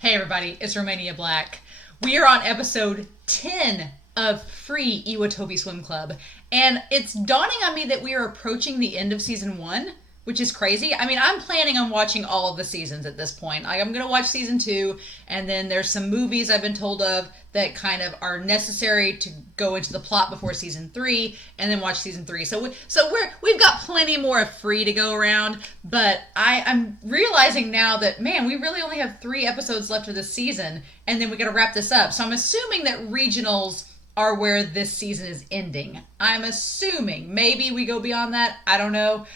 Hey everybody, it's Romania Black. We are on episode 10 of Free Iwatobi Swim Club, and it's dawning on me that we are approaching the end of season 1, which is crazy. I mean, I'm planning on watching all of the seasons at this point. Like, I'm going to watch season 2, and then there's some movies I've been told of that kind of are necessary to go into the plot before season 3, and then watch season 3. So we've got plenty more of Free to go around, but I'm realizing now that, man, we really only have 3 episodes left of this season, and then we got to wrap this up. So I'm assuming that regionals are where this season is ending. I'm assuming. Maybe we go beyond that. I don't know.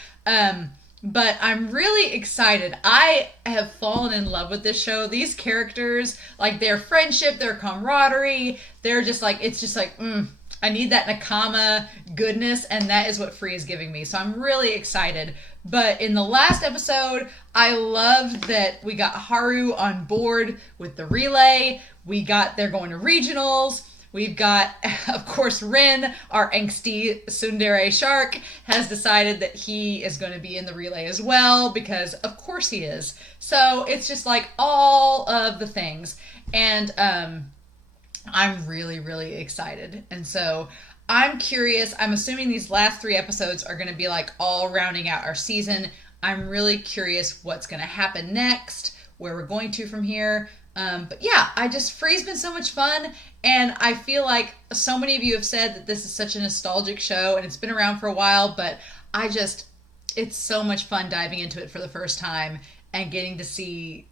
But I'm really excited. I have fallen in love with this show. These characters, like their friendship, their camaraderie, they're just like, it's just like, I need that Nakama goodness, and that is what Free is giving me. So I'm really excited. But in the last episode, I loved that we got Haru on board with the relay. They're going to regionals. We've got, of course, Rin, our angsty tsundere shark, has decided that he is going to be in the relay as well, because of course he is. So it's just like all of the things. And I'm really, really excited. And so I'm curious. I'm assuming these last 3 episodes are going to be like all rounding out our season. I'm really curious what's going to happen next, where we're going to from here. But yeah, Free's been so much fun, and I feel like so many of you have said that this is such a nostalgic show, and it's been around for a while, but it's so much fun diving into it for the first time, and getting to see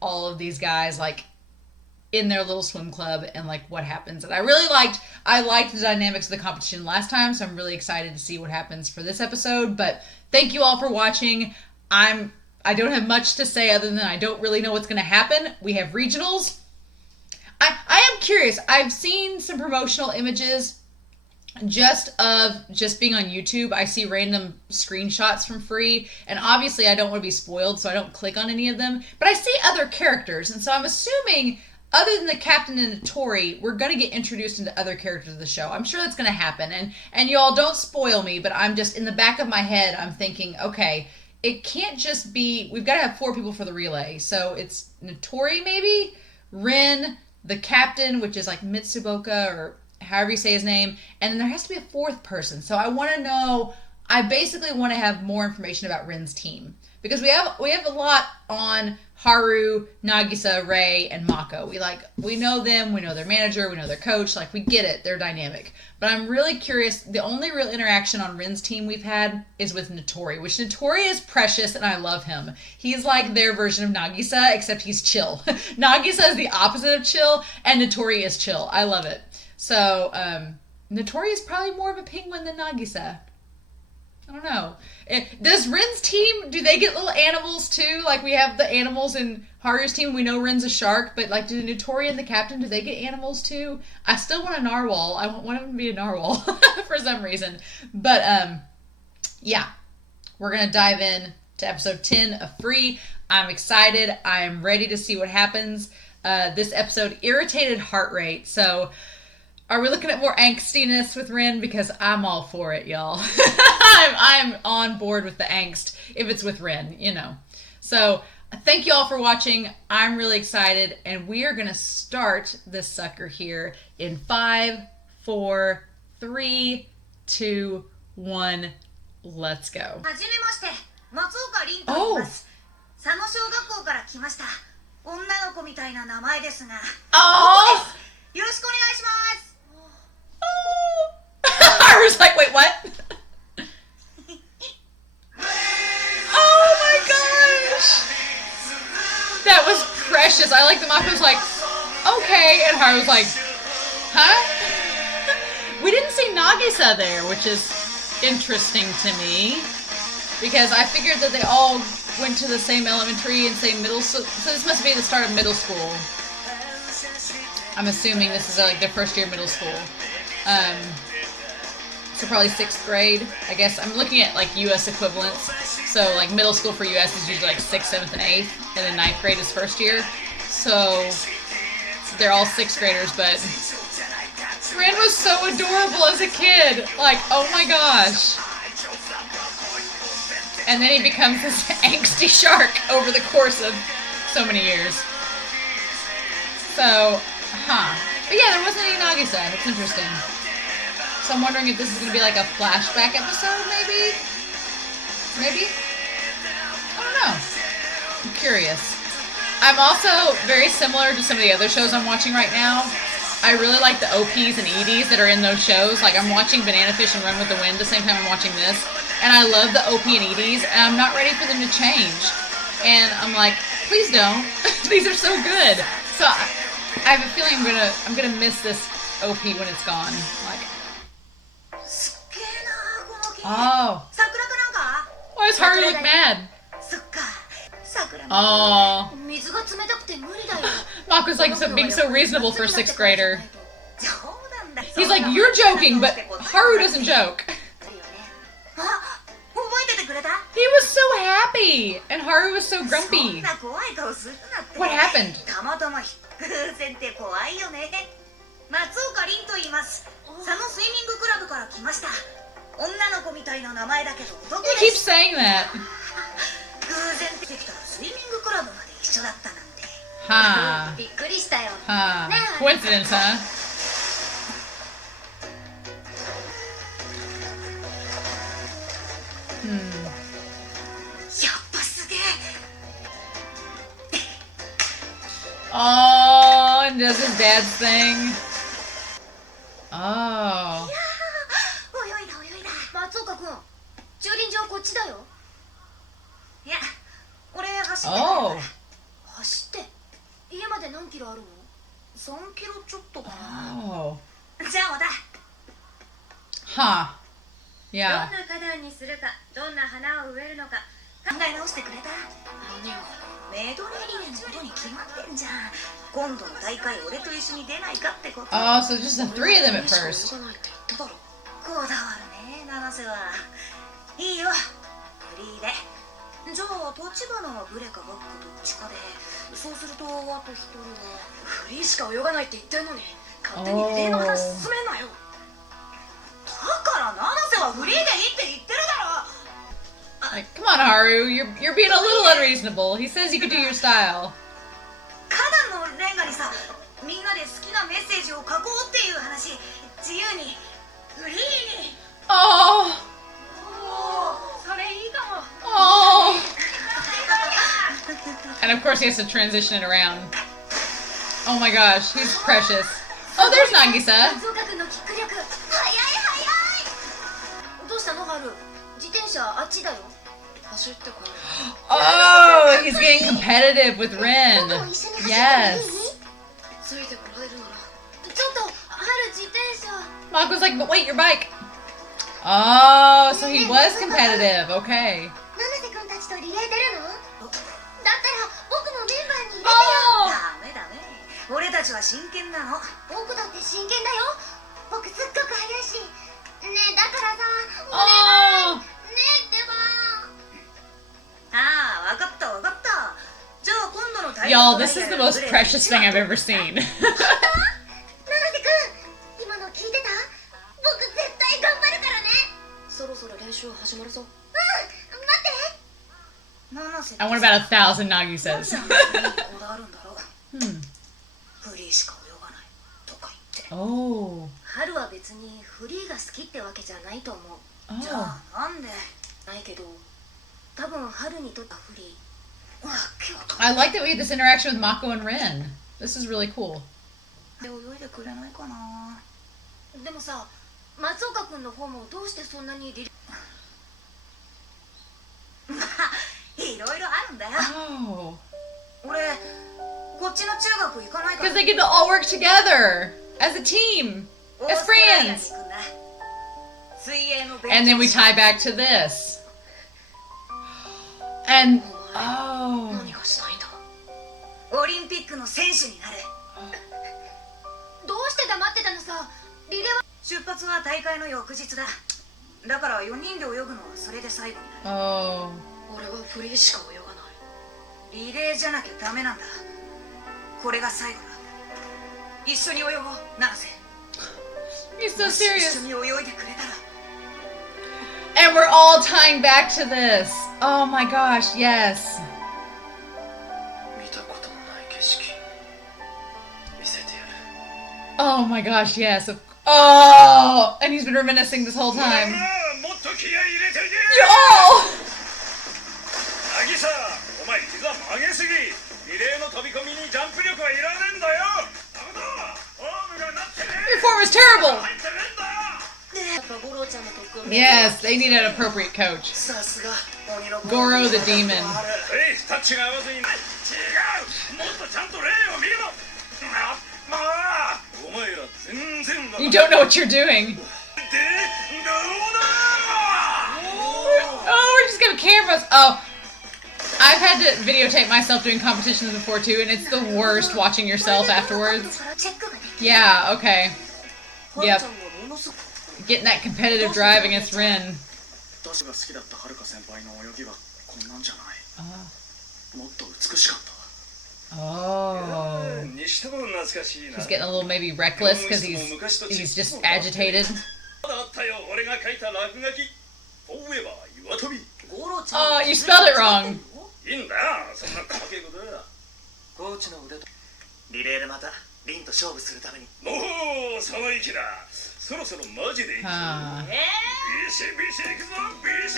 all of these guys, like, in their little swim club, and, like, what happens. And I liked the dynamics of the competition last time, so I'm really excited to see what happens for this episode, but thank you all for watching. I don't have much to say other than I don't really know what's going to happen. We have regionals. I am curious. I've seen some promotional images just being on YouTube. I see random screenshots from Free, and obviously I don't want to be spoiled, so I don't click on any of them. But I see other characters, and so I'm assuming, other than the captain and Tori, we're going to get introduced into other characters of the show. I'm sure that's going to happen. And you all don't spoil me, but I'm just, in the back of my head, I'm thinking, okay, it can't just be, we've got to have 4 people for the relay. So it's Notori maybe, Rin, the captain, which is like Mitsuboka, or however you say his name, and then there has to be a 4th person. So I basically want to have more information about Rin's team. Because we have a lot on Haru, Nagisa, Rei, and Mako. We know them, we know their manager, we know their coach, like, we get it, they're dynamic. But I'm really curious, the only real interaction on Rin's team we've had is with Notori, which Notori is precious, and I love him. He's like their version of Nagisa, except he's chill. Nagisa is the opposite of chill, and Notori is chill. I love it. So, Notori is probably more of a penguin than Nagisa. I don't know. Does Rin's team, do they get little animals too? Like, we have the animals in Haru's team. We know Rin's a shark, but like, do Notori and the captain, do they get animals too? I still want a narwhal. I want him to be a narwhal for some reason. But yeah, we're gonna dive in to episode 10 of Free. I'm excited. I'm ready to see what happens. This episode, Irritated Heart Rate. So, are we looking at more angstiness with Rin? Because I'm all for it, y'all. I'm on board with the angst if it's with Rin, you know. So, thank you all for watching. I'm really excited, and we are going to start this sucker here in 5, 4, 3, 2, 1. Let's go. Oh. Oh. I was like, wait, what? Oh my gosh! That was precious. I like the Mako was like, okay, and Haru was like, huh? We didn't see Nagisa there, which is interesting to me, because I figured that they all went to the same elementary and same middle school, so this must be the start of middle school. I'm assuming this is like their first year of middle school. So probably 6th grade, I guess. I'm looking at like U.S. equivalents. So like middle school for U.S. is usually like 6th, 7th, and 8th. And then 9th grade is first year. So they're all 6th graders, but Rin was so adorable as a kid. Like, oh my gosh. And then he becomes this angsty shark over the course of so many years. So, But yeah, there wasn't any Nagisa. That's interesting. So I'm wondering if this is going to be like a flashback episode, maybe? Maybe? I don't know. I'm curious. I'm also very similar to some of the other shows I'm watching right now. I really like the OPs and EDs that are in those shows. Like, I'm watching Banana Fish and Run with the Wind the same time I'm watching this. And I love the OP and EDs, and I'm not ready for them to change. And I'm like, please don't. These are so good. So I have a feeling I'm gonna miss this OP when it's gone. Like, oh. Why is Haru look mad? Oh. Mako's like being so reasonable for a 6th grader. He's like, you're joking, but Haru doesn't joke. He was so happy, and Haru was so grumpy. What happened? He keeps saying that. Coincidence, huh? Oh, and does his dad's thing. Oh. Oh. Oh. Huh. Yeah. Oh, so just the 3 of them at first. Like, come on, Haru, you're being a little unreasonable. He says you could do your style. Oh. Oh. And of course he has to transition it around. Oh my gosh, he's precious. Oh, there's Nagisa. Oh, he's getting competitive with Rin. Yes. Mako's like, but wait, your bike. Oh, so he was competitive. Okay. Oh. Oh. Y'all, this is the most precious thing I've ever seen. I want about 1,000 Nagisas. Oh. I like that we had this interaction with Mako and Rin. This is really cool. Oh. Because they get to all work together as a team, as friends. And then we tie back to this. And oh. Oh. He's so serious. And we're all tying back to this. Oh my gosh, yes. Oh my gosh, yes. Oh! And he's been reminiscing this whole time. You all! Your form is terrible! Yes, they need an appropriate coach. Goro the demon. You don't know what you're doing. Oh, we're just gonna cameras. Oh, I've had to videotape myself doing competitions before too, and it's the worst watching yourself afterwards. Yeah, okay. Yep. Getting that competitive drive against Rin. Oh. He's getting a little maybe reckless because he's just agitated. Oh, you spelled it wrong.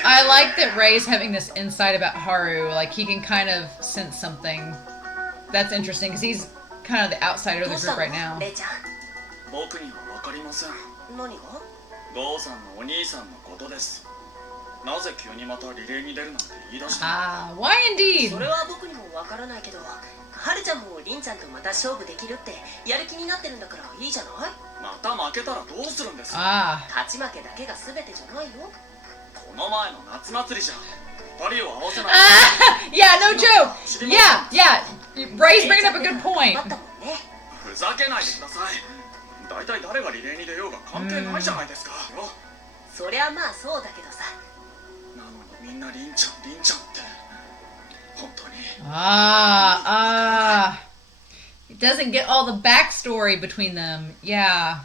I like that Ray's having this insight about Haru. Like, he can kind of sense something. That's interesting, because he's kind of the outsider of the group right now. Ah, why indeed? Ah. Yeah, no joke. Yeah. Ray's bringing up a good point. It doesn't get all the backstory between them. Yeah.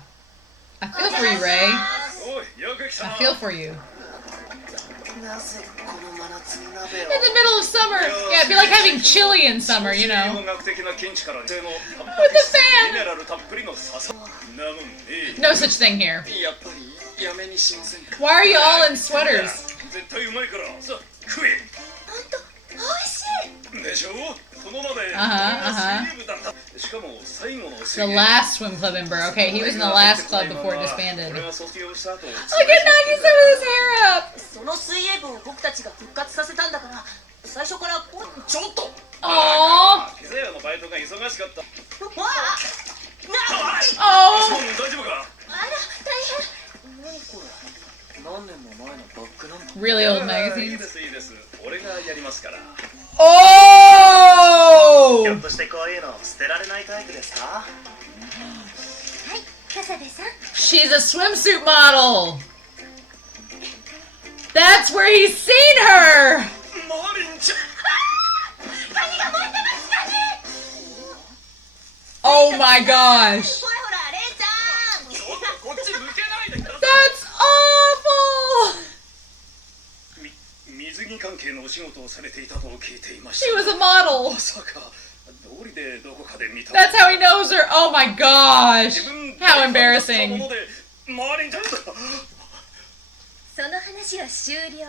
I feel for you, Ray. I feel for you. In the middle of summer. Yeah, it'd be like having chili in summer, you know. With the fan. No such thing here. Why are you all in sweaters? The last swim club member. Okay, he was in the last club before it disbanded. Look at Nagisa with his hair up! Aww! Oh! Really old magazines? Oh! She's a swimsuit model! That's where he's seen her! Oh my gosh! That's awful! She was a model. That's how he knows her. Oh my gosh! How embarrassing.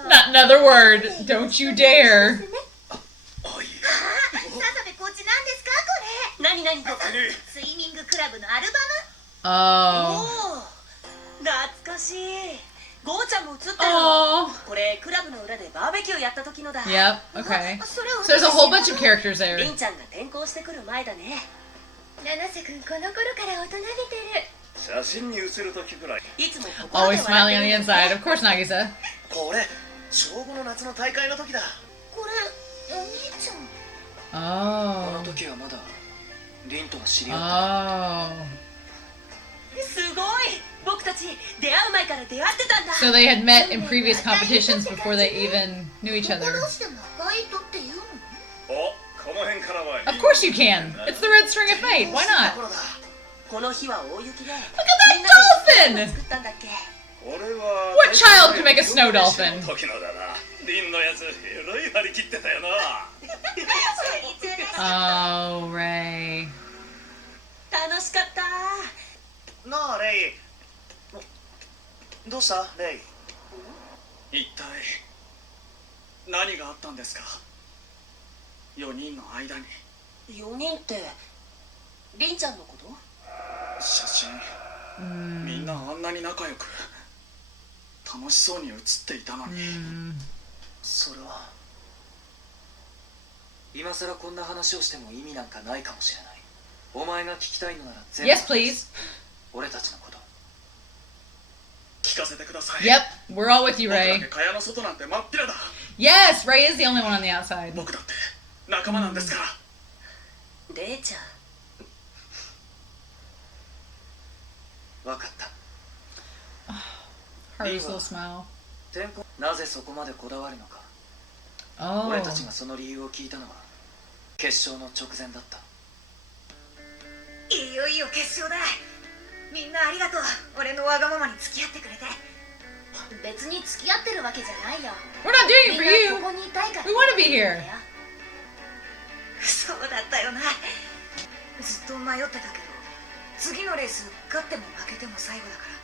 Not another word. Don't you dare. Oh. Oh. Yep, okay. So there's a whole bunch of characters there. Always smiling on the inside. Of course, Nagisa. Oh. So they had met in previous competitions before they even knew each other. Of course you can. It's the red string of fate. Why not? Look at that dolphin! What child can make a snow dolphin? Oh, Ray. どうしたレイ。一体何があったんですか、4人の間に。4人ってリンちゃんのこと？写真、みんなあんなに仲良く楽しそうに写っていたのに。それは今さらこんな話をしても意味なんかないかもしれない。お前が聞きたいのなら全部 Yes, please. 俺たちのこと。聞かせてください。 Yep, we're all with you, 僕だ Ray. け蚊帳の外なんて真っ平だ。 Yes, Ray is the only one on the outside. 僕だって仲間なんですから。レイちゃん、わかった。Harvey's little smile. なぜそこまでこだわるのか。 Oh. 俺たちがその理由を聞いたのは決勝の直前だった。いよいよ決勝だ。みんなありがとう。俺のわがままに付き合ってくれて。別に付き合ってるわけじゃないよ。 We're not doing it み for んな you. ここにいたいから。 We want to be here. そうだったよな。ずっと迷ってたけど、次のレース勝っても負けても最後だから、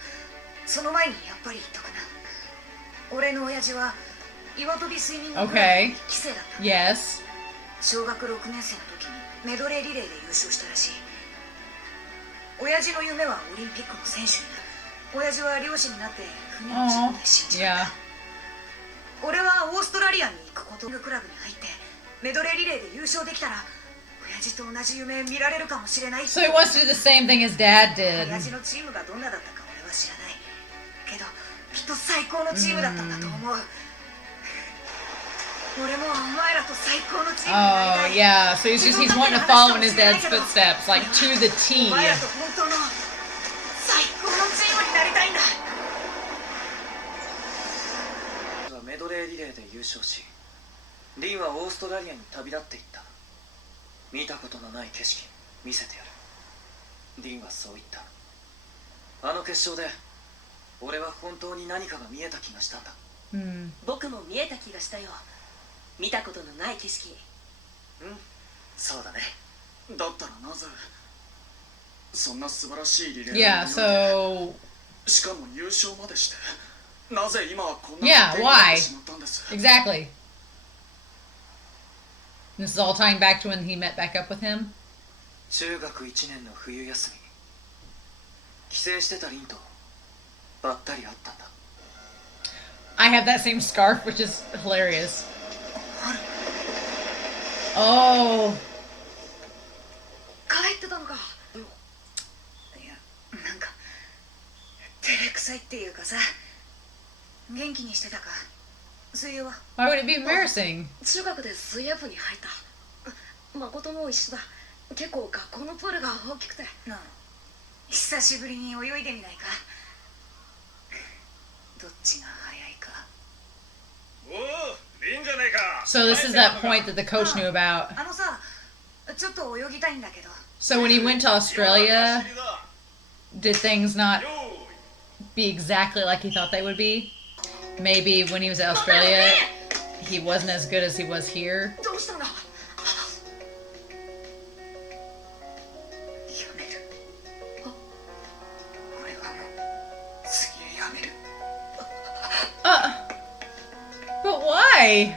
その前にやっぱり言っとくな。俺の親父は岩飛びスイミングクラブの1期生だった。Yes. 小学6年生の時にメドレーリレーで優勝したらしい。親父の夢はオリンピックの選手になる。親父は漁師になって船を仕込んで死んじまった。俺はオーストラリアに行くことクラブに入ってメドレーリレーで優勝できたら親父と同じ夢見られるかもしれない。 So he wants to do the same thing his dad did. 親父のチームがどんなだったか俺は知らないけど、きっと最高のチームだったんだと思う。俺もお前らと最高のチームにな Oh りたい。 yeah. So he's wanting to follow in his dad's footsteps, like to the T. お前らと本当の最高のチームになりたいんだ。メドレーリレーで優勝し、リンはオーストラリアに旅立っていった。見たことのない景色見せてやる。リンはそう言った。あの決勝で俺は本当に何かが見えた気がしたんだ。僕も見えた気がしたよ。見たことのない景色。そうだね。だったらなぜそんな素晴らしいリレー Yeah. So しかも優勝までして、なぜ今はこんな Yeah, ことに why? なってしまったんです。 exactly. This is all tying back to when he met back up with him. 中学1年の冬休み、帰省してたリンとばったり会ったんだ。I have that same scarf, which is hilarious. Oh. 帰ってたのか。いや、なんか照れくさいっていうかさ、元気にしてたか。水泳は Why would it be embarrassing? 中学で水泳部に入った。誠も一緒だ。結構学校のプールが大きくて。なあ、久しぶりに泳いでみないか。どっちが早いか。おお、いいんじゃねえか。 So this is that point that the coach knew about. あのさ、ちょっと泳ぎたいんだけど。 So when he went to Australia, did things not be exactly like he thought they would be? Maybe when he was in Australia, he wasn't as good as he was here. どうしたんだ。やめる。俺はもう水泳やめる。But why?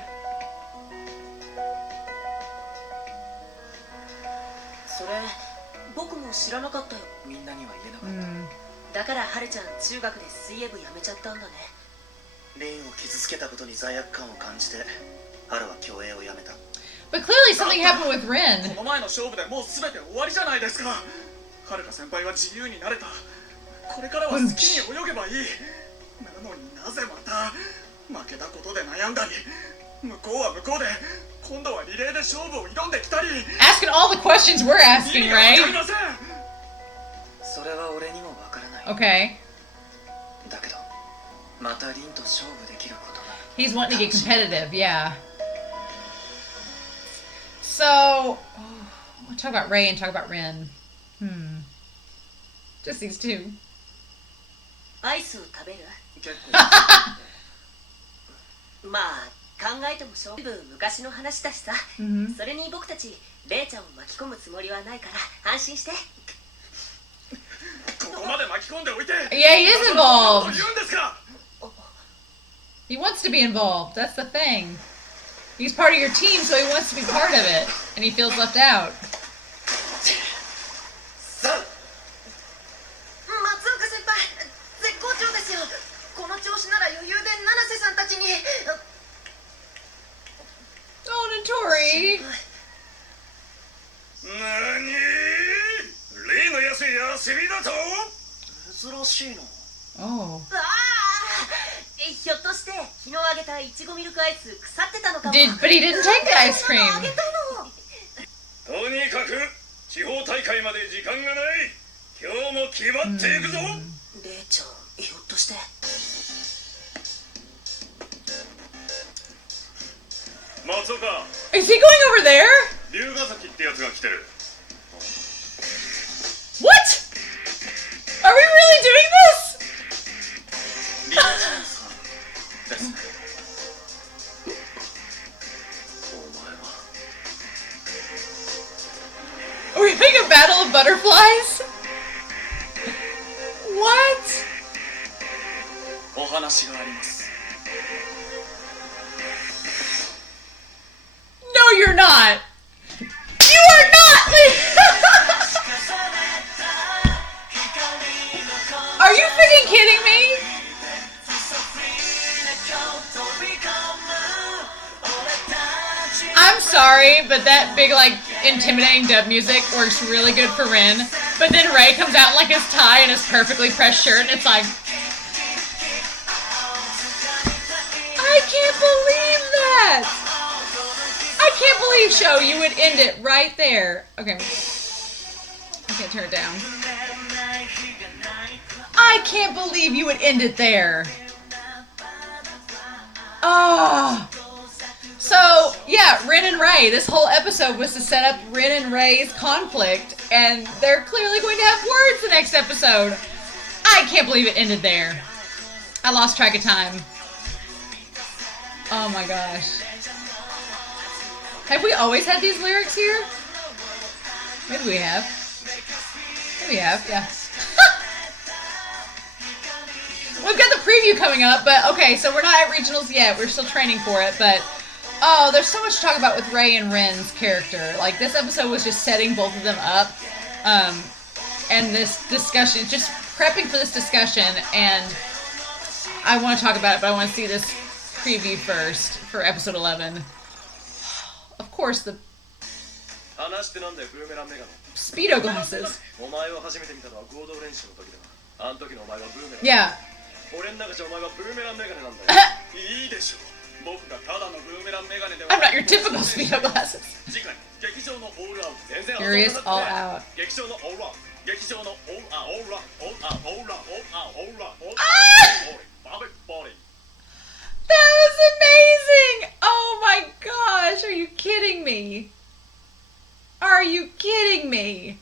それ僕も知らなかったよ。みんなには言えなかった。だからはるちゃん中学で水泳部辞めちゃったんだね。リンを傷つけたことに罪悪感を感じて、ハルは競泳をやめた。 But clearly something happened with Ren. この前の勝負でもう全て終わりじゃないですか。はるか先輩は自由になれた。これからは好きに泳げばいい。なのになぜまた負けたことで悩んだり、向こうは向こうで今度はリレーで勝負を挑んできたり。 Asking all the questions we're asking, 意味がわかり right? ません。それは俺にもわからない。 Okay. だけど、またリンと勝負できることが。 He's wanting to get competitive, yeah. So, we'll talk about Ray and talk about Ren. Just these two. アイスを食べる？結構まあ考えてもしょうがない。昔の話だしさ。それに僕たちレイちゃんを巻き込むつもりはないから安心して。ここまで巻き込んでおいて。 Yeah, he is そんなこと involved. 言うんですか。He wants to be involved. That's the thing. He's part of your team, so he wants to be part of it. And he feels left out. 松岡先輩、絶好調ですよ。この調子なら余裕で七瀬さんたちに。Oh, Notori. なに？例の安い休みだと？珍しいの。 Oh. ああ、ひょっとして昨日あげたいちごミルクアイス腐ってたのかも。 But he didn't take the ice cream. あげたの。とにかく地方大会まで時間がない。今日も決まっていくぞ。レイちゃん、ひょっとして。松岡。 Is he going over there? 龍ヶ崎ってやつが来てる。 What? Are we really doing this? リナちゃんさんですね。お前は。 Are we having a battle of butterflies? What? お話があります。 No, you're not. You are not. Are you freaking kidding me? I'm sorry, but that big, like, intimidating dub music works really good for Rin. But then Ray comes out in, like, his tie and his perfectly pressed shirt, and it's like... I can't believe that! I can't believe, show, you would end it right there. Okay. I can't turn it down. I can't believe you would end it there. Oh... So, yeah, Rin and Ray. This whole episode was to set up Rin and Ray's conflict, and they're clearly going to have words the next episode. I can't believe it ended there. I lost track of time. Oh my gosh. Have we always had these lyrics here? Maybe we have. Maybe we have, yeah. We've got the preview coming up, but okay, so we're not at regionals yet. We're still training for it, but... Oh, there's so much to talk about with Ray and Rin's character. Like, this episode was just setting both of them up. And this discussion, just prepping for this discussion, and I want to talk about it, but I want to see this preview first for episode 11. Of course, the Speedo glasses. Yeah. I'm not your typical Speedo glasses. Curious all out. That was amazing! Oh my gosh, are you kidding me? Are you kidding me?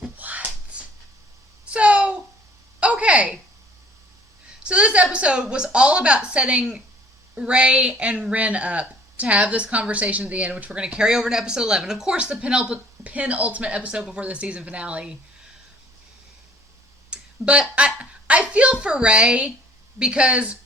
What? So, okay. So this episode was all about setting Ray and Rin up to have this conversation at the end, which we're going to carry over to episode 11. Of course, the penultimate episode before the season finale. But I feel for Ray because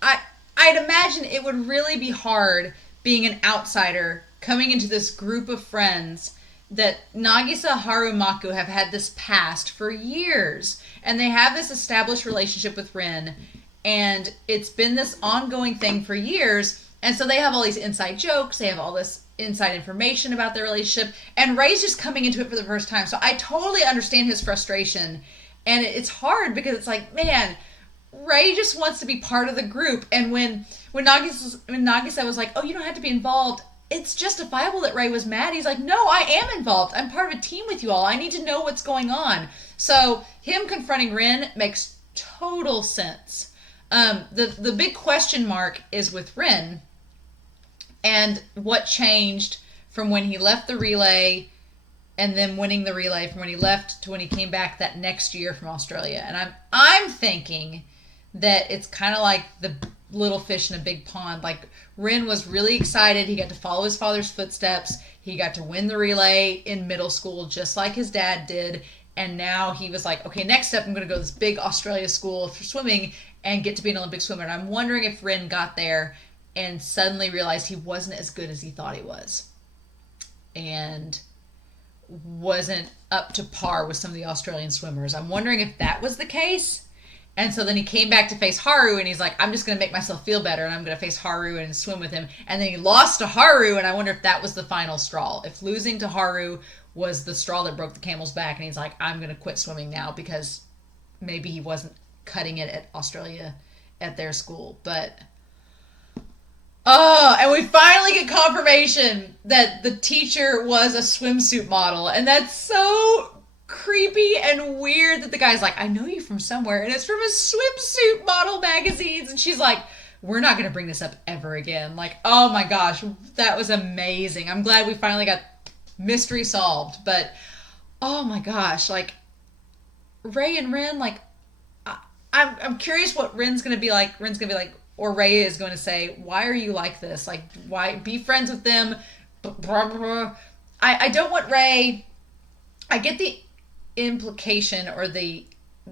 I'd imagine it would really be hard being an outsider coming into this group of friends that Nagisa Harumaku have had this past for years. And they have this established relationship with Rin. And it's been this ongoing thing for years. And so they have all these inside jokes. They have all this inside information about their relationship. And Ray's just coming into it for the first time. So I totally understand his frustration. And it's hard because it's like, man, Ray just wants to be part of the group. And when Nagisa was like, oh, you don't have to be involved, it's justifiable that Ray was mad. He's like, no, I am involved. I'm part of a team with you all. I need to know what's going on. So him confronting Rin makes total sense. The big question mark is with Rin and what changed from when he left the relay and then winning the relay from when he left to when he came back that next year from Australia. And I'm thinking that it's kind of like the little fish in a big pond. Like, Rin was really excited. He got to follow his father's footsteps. He got to win the relay in middle school just like his dad did. And now he was like, okay, next step, I'm going to go to this big Australia school for swimming and get to be an Olympic swimmer. And I'm wondering if Rin got there and suddenly realized he wasn't as good as he thought he was. And wasn't up to par with some of the Australian swimmers. I'm wondering if that was the case. And so then he came back to face Haru, and he's like, I'm just going to make myself feel better, and I'm going to face Haru and swim with him. And then he lost to Haru, and I wonder if that was the final straw. If losing to Haru was the straw that broke the camel's back, and he's like, I'm going to quit swimming now because maybe he wasn't cutting it at Australia at their school. But, oh, and we finally get confirmation that the teacher was a swimsuit model, and that's so creepy and weird that the guy's like, I know you from somewhere, and it's from a swimsuit model magazines, and she's like, we're not going to bring this up ever again. Like, oh my gosh, that was amazing. I'm glad we finally got mystery solved, but oh my gosh, like, Ray and Rin, like, I'm curious what Rin's going to be like. Rin's going to be like, or Ray is going to say, why are you like this? Like, why be friends with them? I don't want Ray. I get the implication or the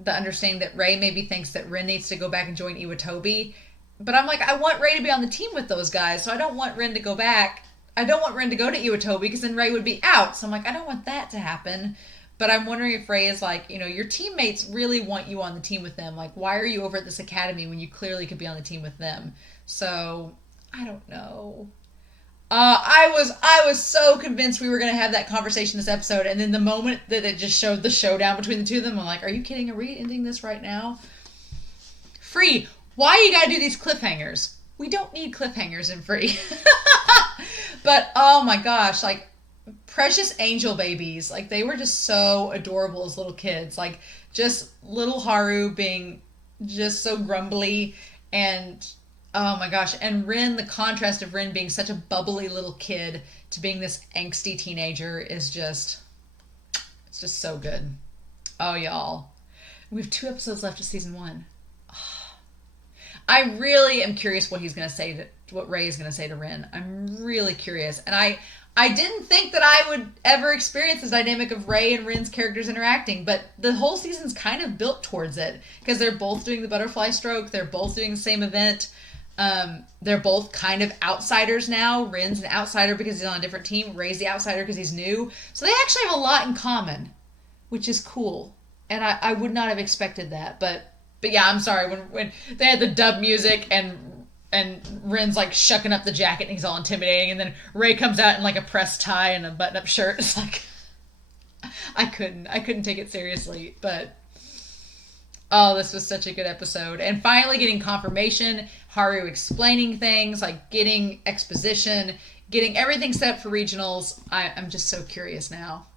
understanding that Ray maybe thinks that Rin needs to go back and join Iwatobi, but I'm like, I want Ray to be on the team with those guys, so I don't want Rin to go back. I don't want Rin to go to Iwatobi because then Ray would be out, so I'm like, I don't want that to happen. But I'm wondering if Ray is like, you know, your teammates really want you on the team with them. Like, why are you over at this academy when you clearly could be on the team with them? So I don't know. I was so convinced we were going to have that conversation this episode, and then the moment that it just showed the showdown between the two of them, I'm like, are you kidding? Are we ending this right now? Free, why you gotta do these cliffhangers? We don't need cliffhangers in Free. But, oh my gosh, like, precious angel babies, like, they were just so adorable as little kids. Like, just little Haru being just so grumbly, and oh my gosh. And Rin, the contrast of Rin being such a bubbly little kid to being this angsty teenager is just, it's just so good. Oh, y'all. We have 2 episodes left of season 1. I really am curious what he's going to say what Ray is going to say to Rin. I'm really curious. And I didn't think that I would ever experience this dynamic of Ray and Rin's characters interacting, but the whole season's kind of built towards it because they're both doing the butterfly stroke. They're both doing the same event. They're both kind of outsiders now. Rin's an outsider because he's on a different team. Ray's the outsider because he's new. So they actually have a lot in common, which is cool. And I would not have expected that. But yeah, I'm sorry. When they had the dub music and Rin's like shucking up the jacket and he's all intimidating, and then Ray comes out in like a pressed tie and a button-up shirt. It's like, I couldn't take it seriously. But oh, this was such a good episode. And finally getting confirmation, Haru explaining things, like getting exposition, getting everything set up for regionals. I'm just so curious now.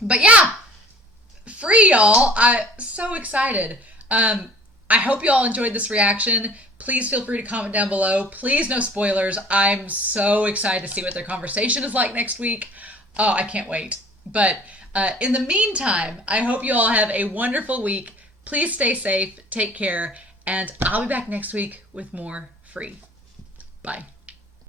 But yeah, Free, y'all. I'm so excited. I hope you all enjoyed this reaction. Please feel free to comment down below. Please no spoilers. I'm so excited to see what their conversation is like next week. Oh, I can't wait. But in the meantime, I hope you all have a wonderful week. Please stay safe, take care, and I'll be back next week with more Free. Bye.